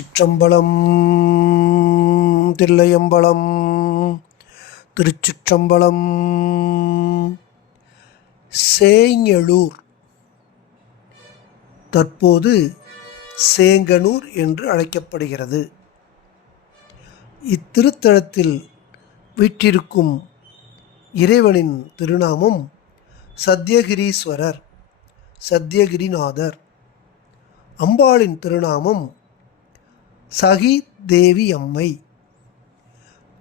திருச்சிற்றம்பலம் தில்லையம்பலம் திருச்சிற்றம்பலம் சேங்கலூர் தற்போது சேங்கனூர் என்று அழைக்கப்படுகிறது. இத்திருத்தலத்தில் வீற்றிருக்கும் இறைவனின் திருநாமம் சத்யகிரீஸ்வரர் சத்யகிரிநாதர். அம்பாளின் திருநாமம் சகி தேவி அம்மை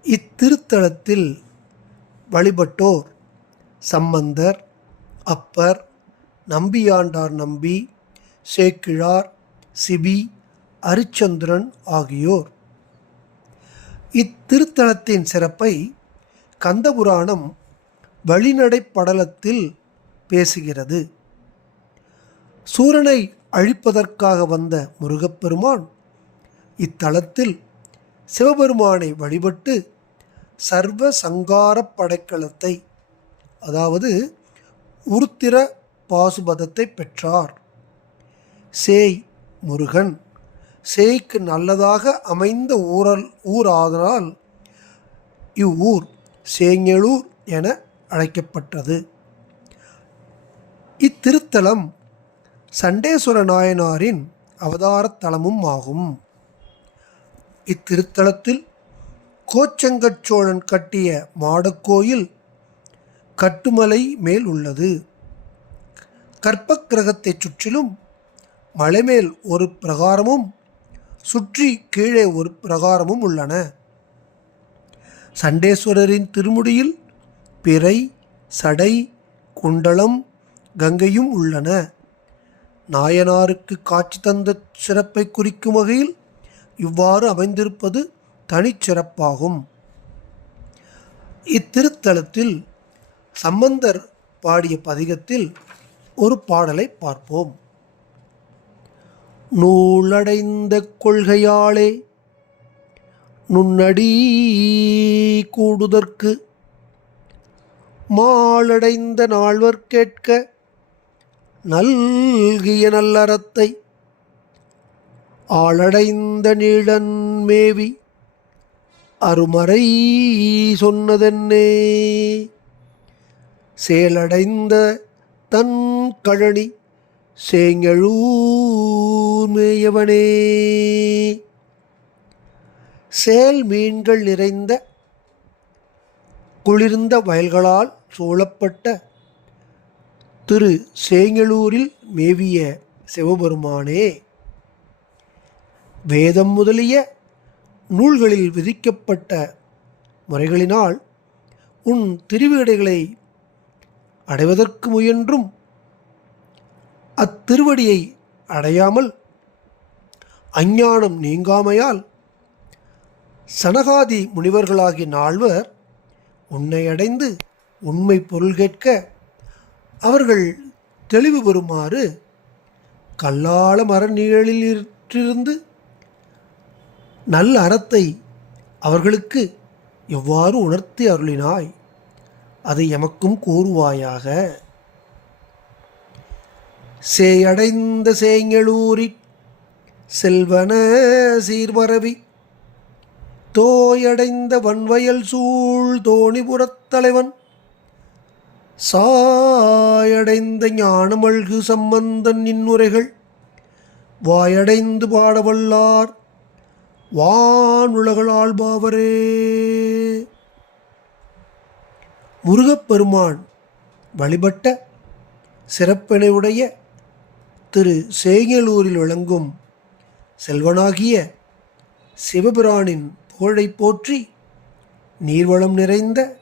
இத்திருத்தலத்தில் வழிபட்டோர் சம்பந்தர் அப்பர் நம்பியாண்டார் நம்பி சேக்கிழார் சிபி அரிச்சந்திரன் ஆகியோர். இத்திருத்தலத்தின் சிறப்பை கந்தபுராணம் வழிநடை படலத்தில் பேசுகிறது. சூரனை அழிப்பதற்காக வந்த முருகப்பெருமான் இத்தலத்தில் சிவபெருமானை வழிபட்டு சர்வ சங்கார படைக்கலத்தை அதாவது உருத்திர பாசுபதத்தை பெற்றார். சேய் முருகன் சேய்க்கு நல்லதாக அமைந்த ஊரல் ஊர் ஆதலால் இவ்வூர் சேங்கெழூர் என அழைக்கப்பட்டது. இத்திருத்தலம் சண்டேஸ்வர நாயனாரின் அவதாரத் தலமும் ஆகும். இத்திருத்தலத்தில் கோச்சங்கச் சோழன் கட்டிய மாடக்கோயில் கட்டுமலை மேல் உள்ளது. கற்பக் கிரகத்தைச் சுற்றிலும் மலைமேல் ஒரு பிரகாரமும் சுற்றி கீழே ஒரு பிரகாரமும் உள்ளன. சண்டேஸ்வரரின் திருமுடியில் பிறை சடை குண்டலம் கங்கையும் உள்ளன. நாயனாருக்கு காட்சி தந்த சிறப்பை குறிக்கும் வகையில் இவ்வாறு அமைந்திருப்பது தனிச்சிறப்பாகும் இத்திருத்தலத்தில் சம்பந்தர் பாடிய பதிகத்தில் ஒரு பாடலை பார்ப்போம். நூலடைந்த கொள்கையாளே நுண்ணடி கூடுதற்கு மாலடைந்த நால்வர் கேட்க நல்கிய நல்லறத்தை ஆளடைந்த நீழன் மேவி அருமறை சொன்னதென்னே. சேலடைந்த தன் கழனி சேங்கழூர் மேயவனே. சேல் மீன்கள் நிறைந்த குளிர்ந்த வயல்களால் சூழப்பட்ட திரு சேங்கலூரில் மேவிய சிவபெருமானே. வேதம் முதலிய நூல்களில் விதிக்கப்பட்ட முறைகளினால் உன் திருவிடைகளை அடைவதற்கு முயன்றும் அத்திருவடியை அடையாமல் அஞ்ஞானம் நீங்காமையால் சனகாதி முனிவர்களாகிய நால்வர் உன்னை அடைந்து உண்மை பொருள் கேட்க அவர்கள் தெளிவு பெறுமாறு கல்லாள மர இருந்து நல்ல அறத்தை அவர்களுக்கு எவ்வாறு உணர்த்தி அருளினாய்? அதை எமக்கும் கூறுவாயாக. சேயடைந்த சேங்கலூரி செல்வன சீர்மரவி தோயடைந்த வன்வயல் சூழ் தோணிபுரத் தலைவன் சாயடைந்த ஞானமல்கு சம்பந்தன் இன்னுரைகள் வாயடைந்து பாடவல்லார் வானுலகள் ஆள்பாவரே. முருகப்பெருமான் வழிபட்ட சிறப்பினையுடைய திரு சேங்கலூரில் விளங்கும் செல்வனாகிய சிவபிரானின் புகழை போற்றி நீர்வளம் நிறைந்த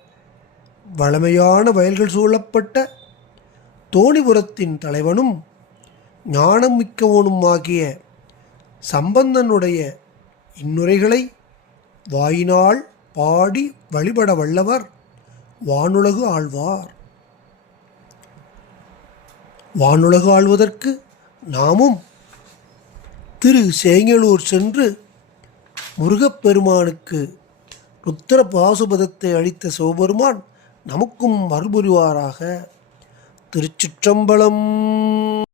வளமையான வயல்கள் சூழப்பட்ட தோணிபுரத்தின் தலைவனும் ஞானம் மிக்கவனும் ஆகிய சம்பந்தனுடைய இன்னுரைகளை வாயினால் பாடி வழிபட வல்லவர் வானுலகு ஆழ்வார். வானுலகு ஆழ்வதற்கு நாமும் திரு சேங்கலூர் சென்று முருகப்பெருமானுக்கு ருத்திர பாசுபதத்தை அளித்த சிவபெருமான் நமக்கும் மறுபுரிவாராக திருச்சிற்றம்பலம்.